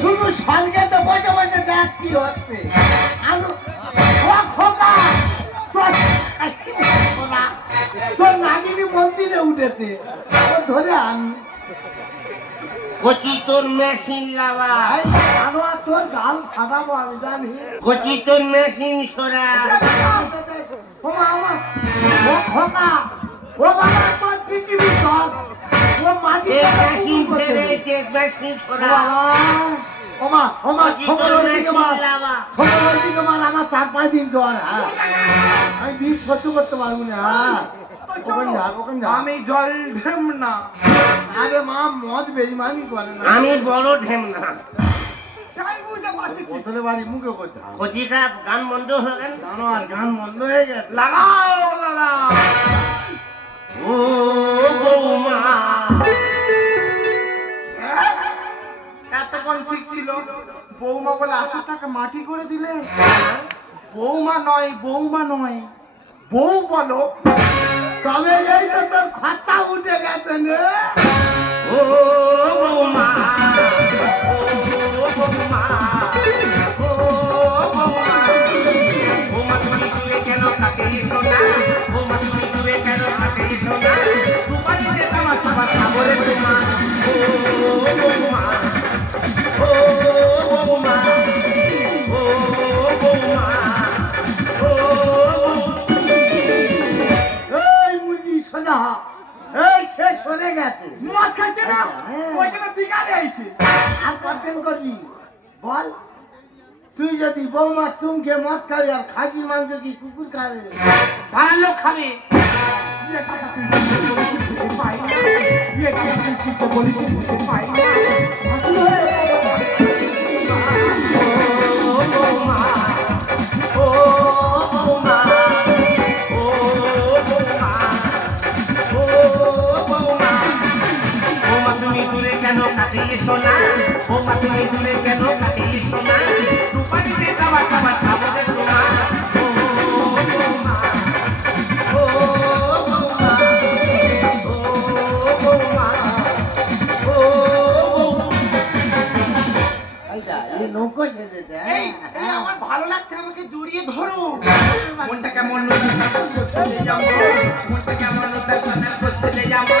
শুধু সলগেতে বসে বসে দেখ কি হচ্ছে। আলু খোকা তোর নাগিনী মন্দিরে উঠেছে, ও ধরে আন। কচি তোর মেশিন লাগা, তোর গাল ফাটাবো আমি জানি। কচি তোর মেশিন সরা। ও বাবা, ও খোকা, ও বাবা তোর জিসিবি চল, ও মাটি মেশিন ফেলেছে, মেশিন সরা। ওমা ওমা তোর মেশিন লাগা। আমার 4-5 দিন জ্বর। হ্যাঁ আমি বিষ সহ্য করতে পারবো না। আমি জল ঢেম না। আরে মা মদ বেইমানি করে না। আমি বড় ঢেম না। বোতলে বাড়ি মুখে করছে। কচিটা গান বন্ধ হয়ে গেল। জানো আর গান বন্ধ হয়ে গেছে। লাগাও লাগাও। ও বৌমা, এতক্ষণ ঠিক ছিল, বৌমা বলে 80 টাকা মাটি করে দিলে। বৌমা নয়, বৌমা নয়, বউ বলো। তবে এই তো তোর খরচা উঠে গেছে রে। ও বৌমা, ও বৌমা, ও বৌমা। বৌমা তুমি দূরে কেন কাছে এসো না? বৌমা তুমি দূরে কেন কাছে এসো না? দুপাশে যেতাম তোমার সাগরে তোমার। ও বৌমা, ও বৌমা, ও বৌমা, ও এই মুরগি সোজা হ। এই সে সরে গেছে। মদ খাচ্ছে না, ওই জন্য বিকালে আইছে। আর কতদিন করবি বল? তুই যদি বৌমা চুমকে মদ খাবি আর খাসি মাংস কি কুকুর খাবে? ভালো লোক খাবে। ইয়ে টাকা তুই বুঝতে পাই না, ইয়ে টাকা তুই বুঝতে বলি তুই বুঝতে পাই না। ও বৌমা, ও বৌমা, ও বৌমা, ও বৌমা। বৌমা তুমি দূরে কেন কাছে এসো না? বৌমা তুমি দূরে কেন কাছে এসো না? দুপাশে যাওয়া খাবার খাবো রে তোমার। ও বৌমা, ও বৌমা, ও বৌমা, ও বৌমা। এই যা, এই নৌকো সেজেছে। এই এই আমার ভালো লাগছে, আমাকে জড়িয়ে ধরো। মনটা কেমন উদ্যাল করছে রে জামা, মনটা কেমন উদ্যাল করছে রে জামা।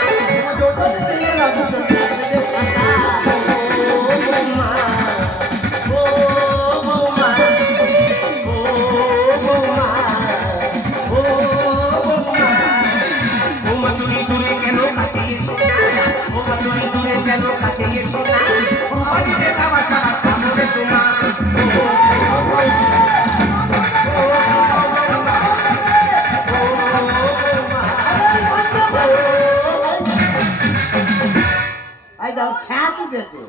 এই দাও খ্যাত উঠেছে।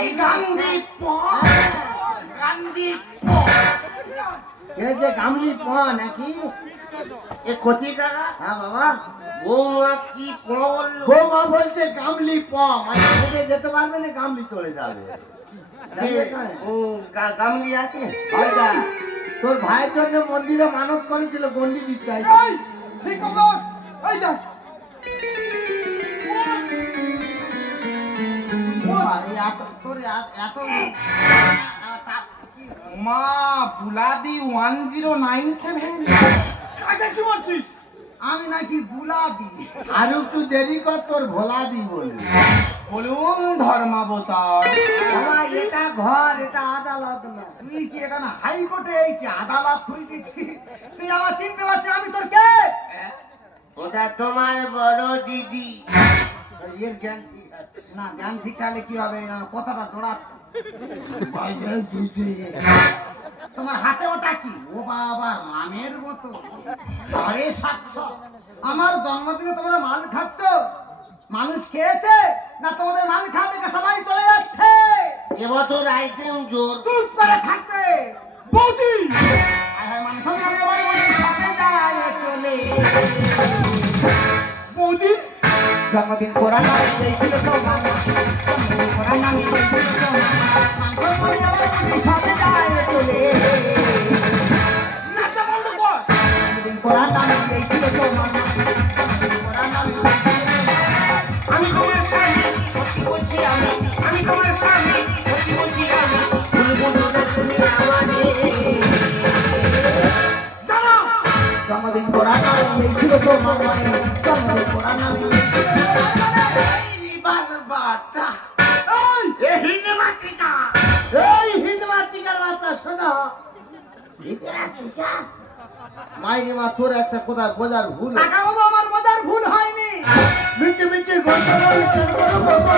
এই গান্ধী পথ, গান্ধী পথ। এই যে গামলি প নাকি? এ কচি কাকা, হ্যাঁ বাবা। বৌমা কি বললো? বৌমা বলছে গামলি প, মানে হেঁটে যেতে পারবে না, গামলি চলে যাবে। গামলি আছে? আচ্ছা, তোর ভাইয়ের জন্য মন্দিরে মানত করেছিল গন্ডি দিতে চাই। এই ঠিক খবর, এই যা। মা বুলাদি 1097। কাকে কি বলছিস? আমি নাকি বুলাদি, আর একটু দেরি কর, তোর ভোলা দি বলবি। বলুন ধর্মাবতার। বাবা, এটা ঘর, এটা আদালত না। তুই কি এখানে হাইকোর্টে এই কি আদালত তুই দিচ্ছিস? তুই আমার চিনতে পারছিস আমি তোর কে? ওটা তোমার বড় দিদি। এর জ্ঞান ঠিক আছে না? জ্ঞান ঠিক থাকলে কি হবে? কথাটা জোড়া। তোমার হাতে ওটা কি? ও বাবা, রামের মতো 750। আমার জন্মদিনে তোমরা মাল খাচ্ছ? মানুষ খেয়েছে না তোমাদের মাল খাওয়া দেখে সবাই চলে যাচ্ছে? এবছর আইটেম জোর। চুপ করে থাকবে বৌদি, মানুষ সাথে যায় চলে। বৌদি জন্মদিন করা নাম ছিল তোমার, জন্মদিন করা নাম ছিল তোমার, সাথে যায় চলে। নাচা বন্ধ কর। জন্মদিন করা নাম ছিল তোমার, জন্মদিন করা নাম। আমি তোমার সামনে সত্যি বলছি, মাইরি মা তোর একটা কোথায় বোঝার ভুল কাকা বাবু আমার বোঝার ভুল হয়নি। মিচি মিচি গন্ডগোল কেন করো বাবা?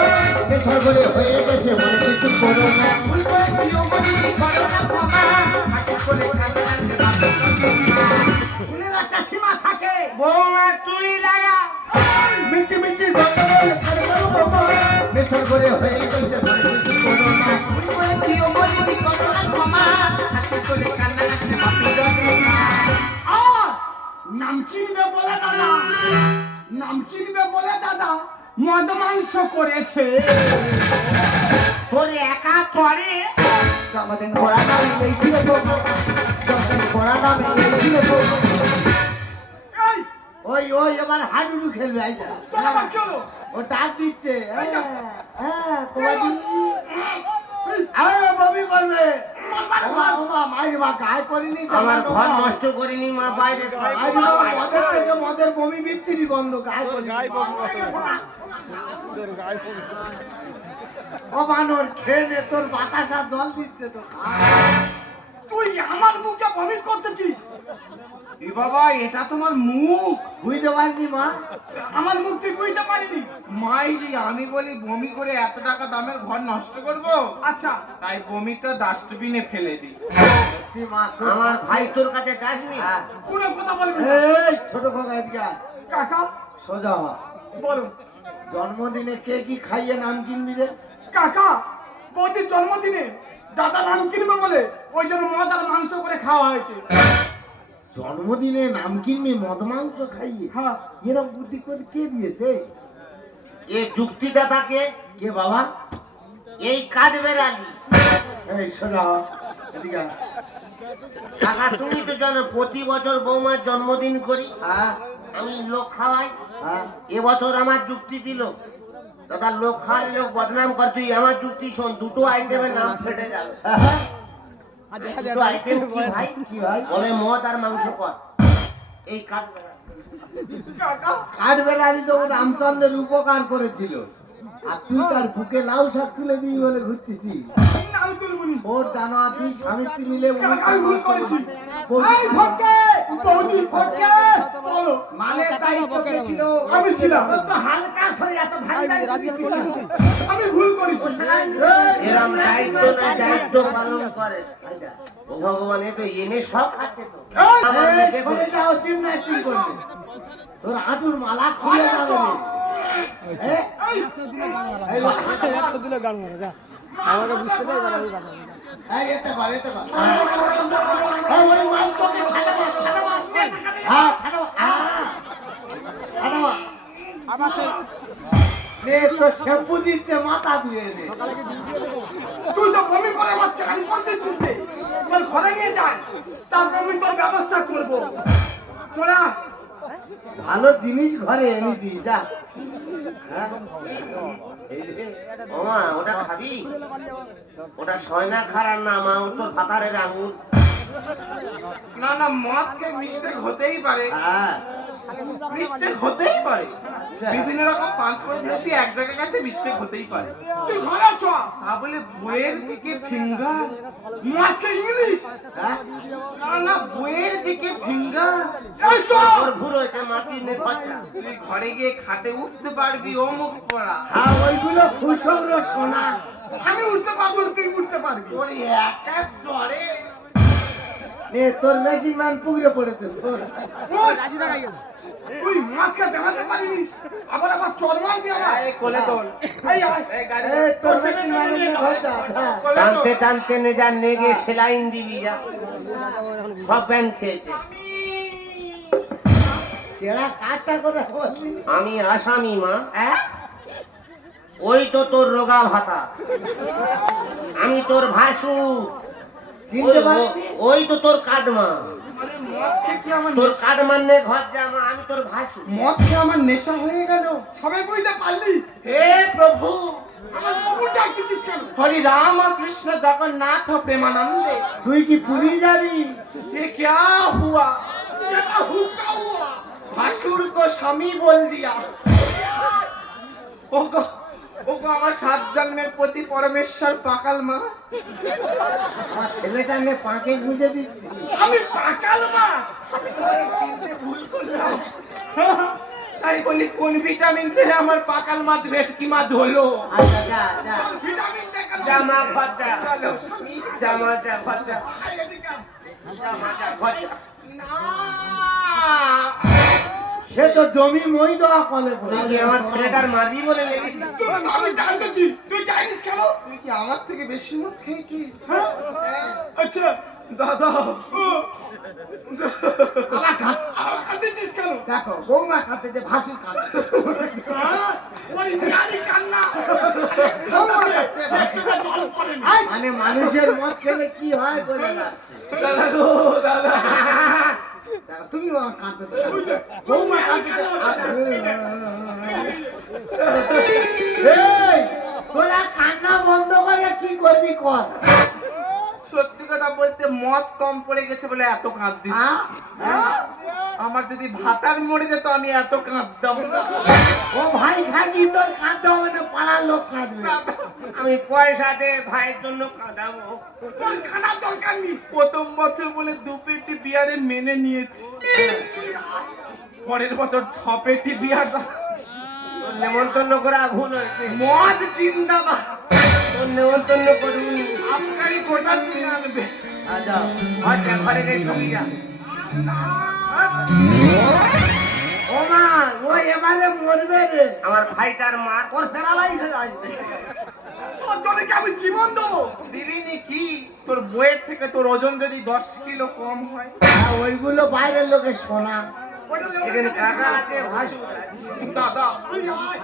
নেশার ঘরে হয়ে গেছে মনে কিছু করো না। ভুল করেছি ও মজিদি করো না ক্ষমা হাসি করে কান্না লাগছে বাপের যন্ত্রণা। ভুলের একটা সীমা থাকে। বৌমা তুই লাগা। মিচি মিচি গন্ডগোল কেন করো বাবা? নেশার ঘরে হয়ে গেছে মনে কিছু করো না। ভুল করেছি ও মজিদি করো না ক্ষমা হাসি করে কান্না লাগছে বাপের যন্ত্রণা। আর নাম চিনবে বলে দাদা, নাম চিনবে বলে দাদা মদ মাংস করেছে। তোর একা চড়ে আমাদের ঘোড়া নামে লেগেছিল তো, আমাদের ঘোড়া নামে লেগেছিল তো। এই, ওই ওই এবার হাডুডু খেলবে আইজা। চলো বাবা, চলো। ও ডাক দিচ্ছে এই যা। হ্যাঁ কবাডি আরে বমি করবে। ওমা ওমা মাইরে মা গায়ে করিনি তো আমার মা, ঘর ওমা। নষ্ট করিনি মা বাইরে মাইরে মা মদের থেকে মদের বমি বিচ্ছিরি গন্ধ গায়ে করিনি। ও বানর খেয়ে নে, তোর বাতাসা জল দিচ্ছে তো খা। তুই আমার মুখে বমি করতেছিস? এ বাবা এটা তোমার মুখ। বুঝতে পারিনি মা। আমার মুখ তুই বুঝতে পারিনি? মাইরি আমি বলি বমি করে এত টাকা দামের ঘর নষ্ট করব, আচ্ছা, তাই বমিটা ডাস্টবিনে ফেলে দিই। তুই মা তোর আমার ভাই তোর কাছে যাসনি? হ্যাঁ। কোনো কথা বলবি না। এই ছোট খোকা এদিকে আয়। কাকা সোজা হ। বলো। জন্মদিনে কে কি খাইয়ে নাম কিনবি রে? কাকা বৌদির জন্মদিনে দাদা নাম কিনবে বলে ওই জন্য মদ আর মাংস করে খাওয়া হয়েছে। জন্মদিনে নাম কিনবি মদ মাংস খাইয়ে? হ্যাঁ, এরকম বুদ্ধি করে কে দিয়েছে? এ যুক্তিটা তাকে কে বাবা? এই কাঠবের আলী। এই সোজা হ। এদিকে আয়। কাকা তুমি তো জানো প্রতি বছর বৌমার জন্মদিন করি, হ্যাঁ আমি লোক খাওয়াই। হ্যাঁ এবছর আমার যুক্তি দিল দাদা লোক খাওয়াই লোক বদনাম কর, তুই আমার যুক্তি শোন, দুটো আইটেমের নাম ফেটে যাবে। হ্যাঁ। দুটো আইটেম কি ভাই? কি ভাই? বলে মদ আর মাংস কর। এই কাঠ কাকা কাঠবেলারি তো রামচন্দ্রের উপকার করেছিল, আর তুই তার বুকে লাউ শাক তুলে দিবি বলে ঘুরতেছিস। নাম তুলবুনি। ওর জানো তুই স্বামী স্ত্রী মিলে কাকা আমি ভুল করেছি। বৌদি- এই ভটকে, বৌদি ভটকে, বলো। মালের দায়িত্ব কে ছিল? আমি ছিলাম। তোর তো হালকা শরীর, এত ভারী দায়িত্ব তুই কিসের? আমি ভুল করেছি। এরম দায়িত্ব না দায়িত্ব পালন করে। ও ভগবান এ তো এনে সব আছে তো। আমার এই মুখে সরে যাও, জিমন্যাস্টিক করবে। তোর হাঁটুর মালা খুলে যাবে রে। এ? এই লো। এই এতে কর, এতে কর। এই ওই মাল তোকে ছাড়া মার, ছাড়া মার। হ্যাঁ, ছাড়া মার। ছাড়া মার। নে, তোর শ্যাম্পু দিচ্ছে, মাথা ধুয়ে নে। তুই তো বমি করে আমার চান করতে চলতে তোর ঘরে নিয়ে যায়, তারপর আমি তোর ব্যবস্থা করব। তোরা ভালো জিনিস ঘরে এনে দিই যা। হ্যাঁ? এই রে। ওমা ওটা খাবি? ওটা সয়না খারার না মা, ও তো পাতারের আঙুল। না না মদ খেয়ে মিস্টেক হতেই পারে, হ্যাঁ। মিস্টেক হতেই পারে। বিভিন্ন রকম পাঁচ করে খেয়েছি, এক জায়গায় গেছে মিস্টেক হতেই পারে। তুই ঘরে চ। তা বলে বইয়ের দিকে ফিঙ্গার? মাকে ইংলিশ। হ্যাঁ? না না বইয়ের দিকে ফিঙ্গার। এই চ। ওর ভুল হয়েছে মা, তুই নে খরচা। তুই ঘরে গিয়ে খাটে উঠতে পারবি ও মুখ পড়া। হ্যাঁ, ওইগুলো খুশগ্র সোনা। আমি উঠতে পারবো না, তুই উঠতে পারবি। তোর একা জ্বরে নে, তোর মেশিন ম্যান পুকুরে পড়েছে তোর। ওই, তুই মাছকে দেখাতে পারিস, আবার আবার চর মারবি আমার। এই কোলে তোল। এই আয়। এই গাড়ি এই, তোর মেশিন ম্যানের ঘর যা। হ্যাঁ। কোলে তোল। টানতে টানতে নে যা, নে গিয়ে সেলাইন দিবি যা। সব ব্যান খেয়েছে। সেরা কাঠটা করে বললি? আমি আসামি মা। ওই তো তোর রোগা ভাতা, আমি তোর ভাসু। চিনতে পারিনি? ওই তো তোর কাটমা, মানে মদ খেয়ে কি আমার তোর নেশা- কাটমার নে ঘর যা মা, আমি তোর ভাসু। মদ খেয়ে আমার নেশা হয়ে গেল। সবাই বুঝতে পারলি? হে প্রভু, আমার কুকুরটা একটু কেন? হরি রাম কৃষ্ণ জগন্নাথ প্রেমানন্দে। তুই কি পুরী যাবি? ये क्या हुआ? এটা হুক্কা হুয়া। भासुर को स्वामी बोल दिया। ओ गो, ওগো আমার 7 জন্মের প্রতি পরমেশ্বর পাকাল মা। আমার ছেলেটা নিয়ে পাঁকে গুঁজে দিচ্ছি। আমি পাকাল মাছ? আমি তোমাকে চিনতে ভুল করলাম। তাই বলি কোন ভিটামিন ছেড়ে আমার পাকাল মাছ ভেটকি মাছ হলো? আচ্ছা যা যা ভিটামিন দেখানো। জামা খরচা চলো স্বামী। জামা যা খরচা আয় এদিকে আয়। জামা যা খরচা। না। সে তো জমি মই দেওয়া কলে তুই কি আমার ছেলেটার মারবি বলে লেগেছিস? আমি জানতেছি তুই জানিস কেন? তুই কি আমার থেকে বেশি মদ খেয়েছিস? হ্যাঁ? আচ্ছা দাদা আমার কাঁদতেছিস কেন? দেখো বৌমা কাঁদতেছে, ভাসুর কাঁদছে। হ্যাঁ? ওই গালি কান্না। বৌমা কাঁদছে, ভাসুর কাঁদছে। আয়, মানে মানুষের মদ খেলে কি হয় বলে না। দাদা গো দাদা। দেখো তুমি কাঁদতে বৌমা কাঁদতে। এই তোরা কান্না বন্ধ করে কি করবি কর। সত্যি কথা বলতে মদ কম পড়ে গেছে বলে এত কাঁদতিস। আমার যদি ভাতার মরে যেত আমি এত কাঁদতাম না। ও ভাই খাকি তোর কাঁদতে হবে না, পাড়ার লোক কাঁদবে। আমি পয়সা দে ভাইয়ের জন্য কাঁদাবো। তোর কাঁদার দরকার নেই। প্রথম বছর বলে 2 পেটি বিয়ারে মেনে নিয়েছি। পরের বছর 6 পেটি বিয়ার। তোর নেমন্তন্ন করা ভুল হয়েছে। মদ জিন্দাবাদ। তোর নেমন্তন্ন করুন। আবগারি কোটাল নিয়ে আনবে। আচ্ছা ঘরটা ঘরে গিয়ে শুবি যা। ও মা ও এবারে মরবে রে। আমার ভাইটার মার ওর প্যারালাইজ আসবে। তোর জন্য কি আমি জীবন দেবো? দিবি নি কি? তোর বইয়ের থেকে তোর ওজন যদি 10 কিলো কম হয়। আর ওইগুলো বাইরের লোকে শোনা। ওটা লোকের এখানে কাছে কাকা আছে ভাসুর আছে। দাদা তুই আয়।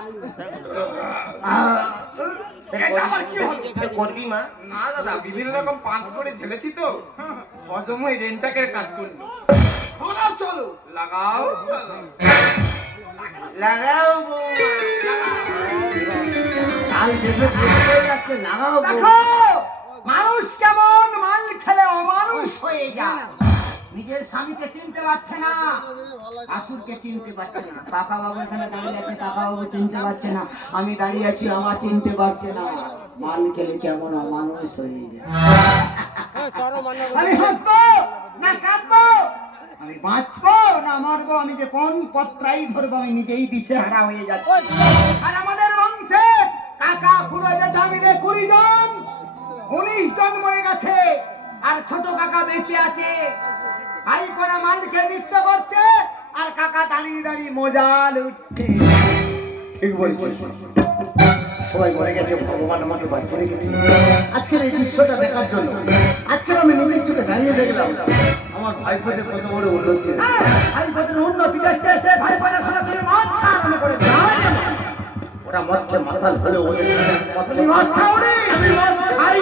এটা আবার কি হলো? এ করবি মা? না দাদা বিভিন্ন রকম পাঁচ করে ঝেলেছি তো অজময় রেন্টাকের কাজ করলো। শোনা চলো লাগাও লাগাও বৌমা। কাল দেবে দেখতে যাচ্ছে লাগাও বউ। দেখো মানুষ কেমন মাল খেলে অমানুষ হয়ে যায়। নিজের স্বামীকে চিনতে পারছে না, শাশুড়কে চিনতে পারছে না। কাকা বাবু এখানে দাঁড়িয়ে আছে, কাকা বাবু চিনতে পারছে না। আমি দাঁড়িয়ে আছি, আমার চিনতে পারছে না। মাল খেলে কেমন অমানুষ হয়ে যায়। আমি হাসবো না কাঁদবো, আমি বাঁচবো না মরবো, আমি যে কোন পত্রাই ধরবো আমি নিজেই দিশেহারা হয়ে যাচ্ছি। আর আমাদের বংশে কাকা খুড়ো জেঠা মিলে 20 জন, 19 জন মরে গেছে। আর ছোট কাকা বেঁচে আছে। ভাই করা মালকে নৃত্য করছে আর কাকা দাঁড়িয়ে দাঁড়িয়ে মজাল উঠছে। ঠিক বলছিস। সবাই মরে গেছে, ভগবান আমাকে বাঁচিয়ে রেখেছে। আজকের এই দৃশ্যটা দেখার জন্য আজকের আমি নিজের চোখে দাঁড়িয়ে দেখলাম আমার ভাইপোদের কত বড় উন্নতি। হ্যাঁ, ভাই কদের উন্নতি দেখতে এসে ভাই কদের সাথে তুমি মদ খাও মনে করে দাঁড়ায় না। ওরা মধ্যে মাতাল হলে ওদের তুমি মদ খাও নি, আমি মদ খাই।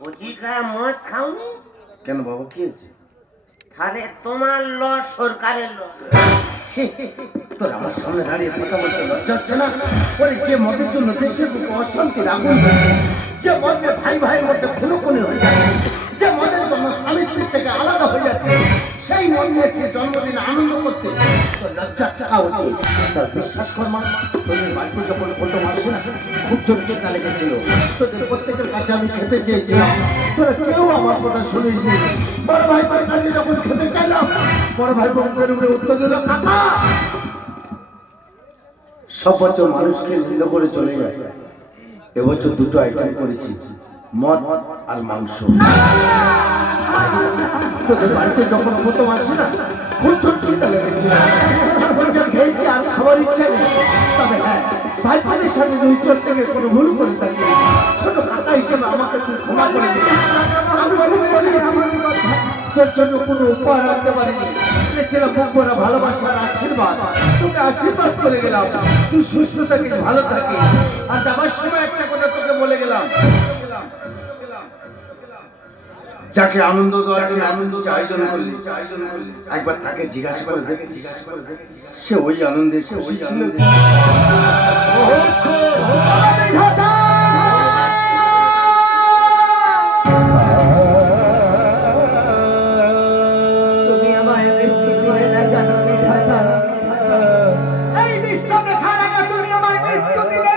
কচি খায় মদ খাওনি? কেন বাবা কি হয়েছে? তাহলে তোমার লস সরকারের লস। তোর আমার সামনে দাঁড়িয়ে কথা বলতে লজ্জা হচ্ছে না? ওরে যে মদের জন্য দেশের বুকে অশান্তির আগুন জ্বলছে, যে মদের ভাই ভাইয়ের মধ্যে খুনোখুনি হয়ে যাচ্ছে, যে মদের জন্য স্বামী স্ত্রীর থেকে আলাদা হয়ে যাচ্ছে, সেই মদ নিয়ে সে জন্মদিনে আনন্দ করতে তোর লজ্জা থাকা উচিত। তার বিশ্বাস কর মা, তোদের বাড়িতে যখন প্রথম আসে না খুব জোর কেতা লেগেছিল। তোদের প্রত্যেকের কাছে আমি খেতে চেয়েছিলাম, তোরা কেউ আমার কথা শুনিসনি। বড় ভাই তোর কাছে যখন খেতে চাইলাম, বড় ভাই বোনদের উপরে উত্তর দিল কাকা। সব বছর মানুষকে ভিন্ন করে চলে যায়, এবছর 2টো আইটেম করেছি, মদ আর মাংস। তোদের বাড়িতে যখন প্রথম আসি না খুব চটকিটা লেগেছিল, খেয়েছি আর খাবার ইচ্ছা নেই। তবে হ্যাঁ, ভাইপাদের সাথে 2 চোর থেকে কোনো ভুল করে থাকি, ছোট কাকা হিসেবে আমাকে তুই ক্ষমা করে দিবি। আমি ভুল করি, আমার তোর জন্য কোনো উপহার আনতে পারিনি, ছেলেছিলাম বুক ভরা ভালোবাসার আশীর্বাদ। তোকে আশীর্বাদ করে গেলাম তুই সুস্থ থাকিস, ভালো থাকিস। আর যাবার সময় একটা কথা তোকে বলে গেলাম, যাকে আনন্দ দেওয়ার জন্য আনন্দ আয়োজন করলি, একবার তাকে জিজ্ঞাসা করে দেখে, সে ওই আনন্দে খুশি ছিল। তুমি আমায় মৃত্যু দিলে না কেন বিধাতা? এই দৃশ্য দেখার আগে তুমি আমায় মৃত্যু দিলে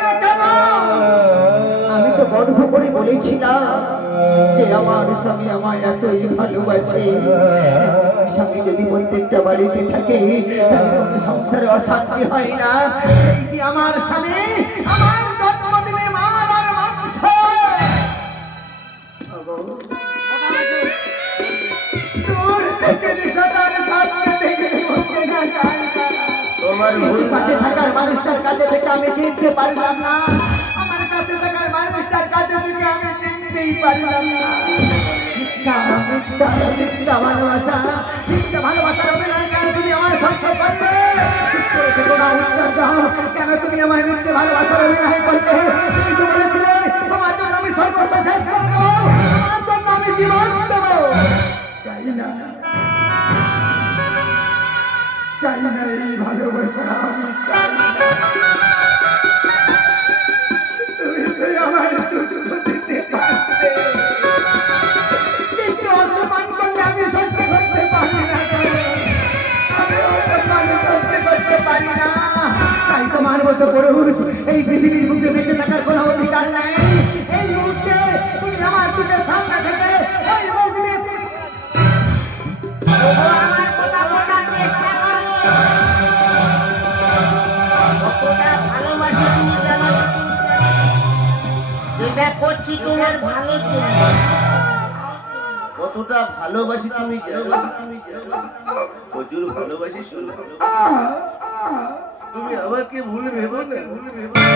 যে আমার স্বামী আমায় এতই ভালোবাসে। স্বামী যদি প্রত্যেকটা বাড়িতে থাকে তাহলে কোনো সংসারে অশান্তি হয় না। এই কি আমার স্বামী আমার জন্মদিনে মাল আর মাংস। দূর থেকে নিশাটার ভাবকে দেখে ওঠে না গানটা। তোমার ভুল কাছে থাকার মানুষটার কাছে থেকে আমি চিনতে পারলাম না। আমার কাছে থাকার মানুষটার কাছে থেকে আমি চিনতেই পারলাম না। মিথ্যা ভালোবাসা, মিথ্যা ভালোবাসার অভিনয় কেন তুমি আমার সঙ্গে করলে? ঠিক করে থেকো না, উত্তর দাও। কেন তুমি আমায় মিথ্যে ভালোবাসার অভিনয় করলে? তুমি তো বলেছিলে তোমার জন্য আমি সর্বস্ব শেষ করে দেবো, তোমার জন্য আমি জীবন দেবো। চাই না, চাই না এই ভালোবাসা, আমি চাই না। তুমি তো আমার দুঃখ দিতে পারতে, কিন্তু অপমান করলে আমি সহ্য করতে পারি না। আমি অপমান সহ্য করতে পারি না। তাই তোমার মতো পুরুষ এই পৃথিবীর বুকে বেঁচে থাকার কোনো অধিকার নাই। এই মুহূর্তে তুমি আমার চোখের সামনে থেকে ওই মুখে আমার কথা বোঝার চেষ্টা করো। কতটা ভালোবাসি তুমি জানো? যেটা করছি তোমার ভালোর জন্য। কতটা ভালোবাসি তুমি জানো? প্রচুর ভালোবাসি শোনো। তুমি আমাকে ভুল ভেবো না, ভুল ভেবো না।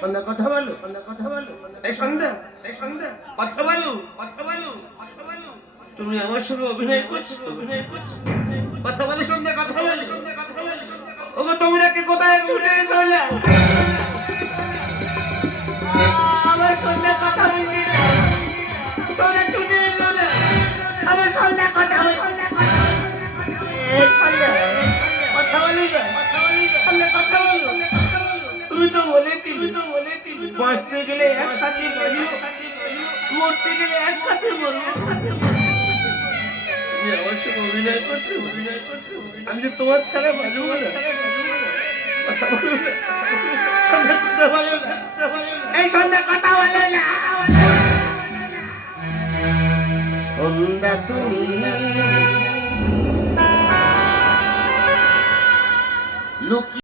সন্ধ্যা কথা বলো, সন্ধ্যা কথা বলো। এই সন্ধ্যা, এই সন্ধ্যা কথা বলো, কথা বলো, কথা বলো। তুমি আমার সঙ্গে অভিনয় করছো, অভিনয় করছো। কথা বলো সন্ধ্যা, কথা বলো, কথা বলো। ওগো তোমরা কি কোথায় ছুটে এসো না? আমার সন্ধ্যা কথা বলছি না, তোমরা ছুটে এসো না। আমার সন্ধ্যা কথা বল, এই সন্ধ্যা কথা বলি না, সন্ধ্যা কথা বলো। তুমি তো বলেছিলে, বাঁচতে গেলে একসাথে বাঁচবো, মরতে গেলে একসাথে মরবো। তুমি আমার সঙ্গে অভিনয় করছো, অভিনয় করছো। আমি যে তোমার ছাড়া বাঁচবো না। কথা বলো না, সন্ধ্যা কথা বলো না, এই সন্ধ্যা কথা বলো না। সন্ধ্যা তুমি লুকিয়ে